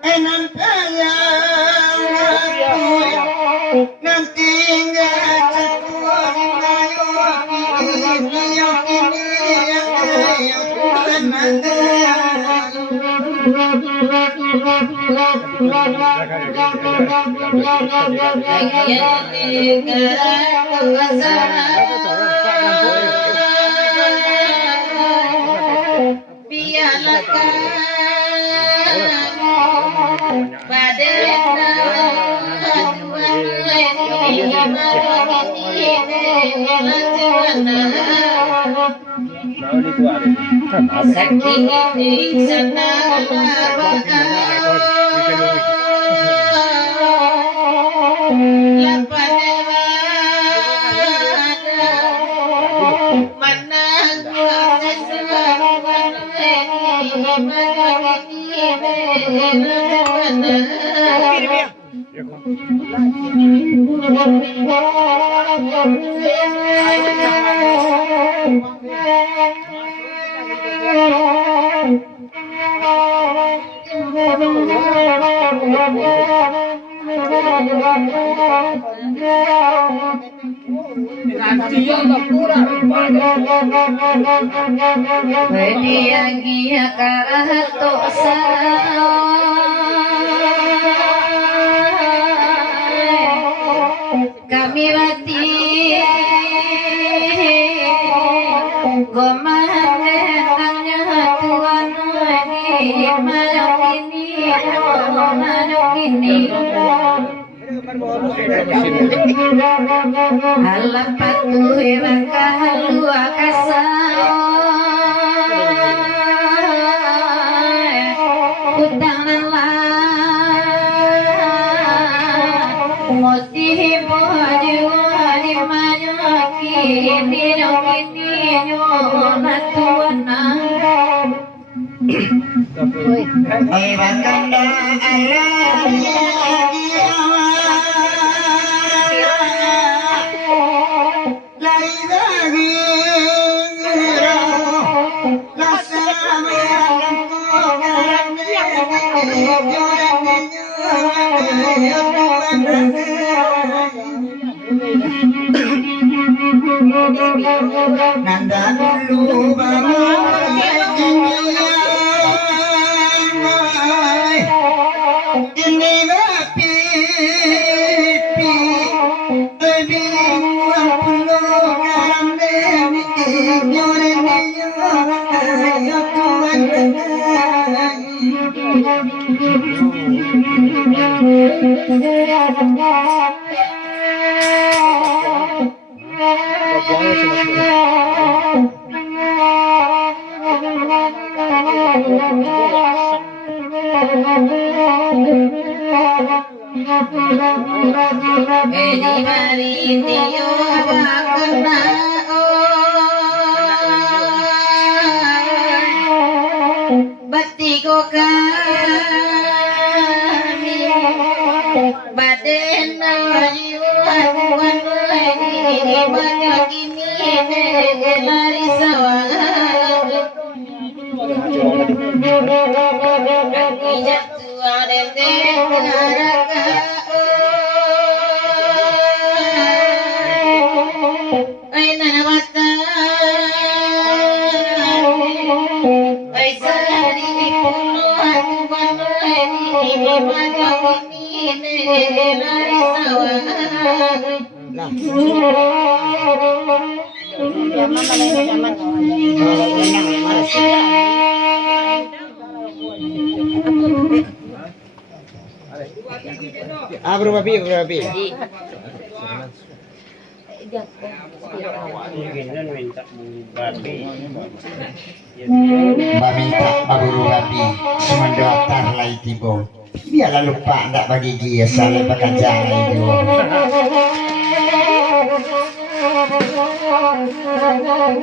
enan kaya nanti nggak cetua di mayu kini ayo Tuhan Sakini sana Dia karato sa kami bati gomananya Tuhan manok ini halapatu rakahalu akasa Nanda dulu bangun ini api lebih puluh garam demi nyoren ayo Tuhan Batiko kami badena yuan lagi banyak ini lari sawah jatuh ada berapa pi? Baminta baburu babi semandota lai tibo. Biarlah lupa ndak bagi dia salah pekerjaan itu.